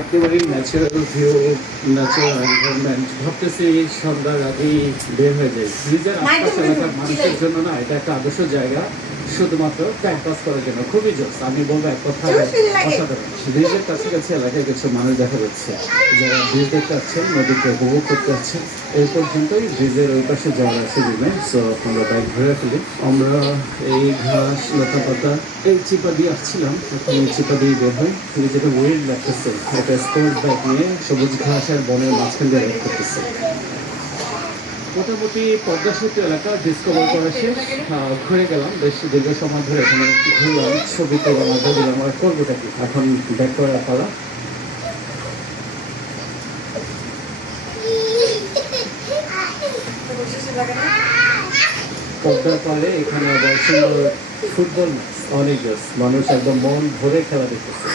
একেবারে natural view, natural environment. ভাবতেছি সন্ধ্যার আগেই বের হয়ে যায়। নিজের আশপাশ এলাকার মানুষের জন্য না এটা একটা আদর্শ জায়গা, শুধুমাত্র টাইম পাস করার জন্য। খুবই জোস, আমি বলবো এক কথা অসাধারণ। ব্রিজের কাছাকাছি এলাকায় কিছু মানুষ দেখা যাচ্ছে যারা ব্রিজ দেখতে পাচ্ছেন, নদীকে উপভোগ করতে পারছেন। এই পর্যন্তই ব্রিজের ওই পাশে যাওয়ার সুযোগ নেই, সো আমরা বাইক ঘুরে ফেলি। আমরা এই ঘাস লতা পাতা এই চিপা দিয়ে আসছিলাম, এখন এই চিপা দিয়ে বের হয়। কিন্তু যেটা ওয়েট লাগতেছে, একটা স্পোর্টস বাইক নিয়ে সবুজ ঘাস আর বনের মাঝখান দিয়ে রাইড করতেছে। মোটামুটি পদ্মা সেতু এলাকা ডিসকভার করা শেষ। ঘুরে গেলাম বেশ দীর্ঘ সময় ধরে, এখানে ঘুরলাম, ছবি তুললাম, আড্ডা দিলাম। আর করবোটা কি, এখন ব্যাক করার পালা। পদ্মার পারে এখানে আবার সুন্দর ফুটবল ম্যাচ, অনেক মানুষ একদম মন ভরে খেলা দেখতেছে।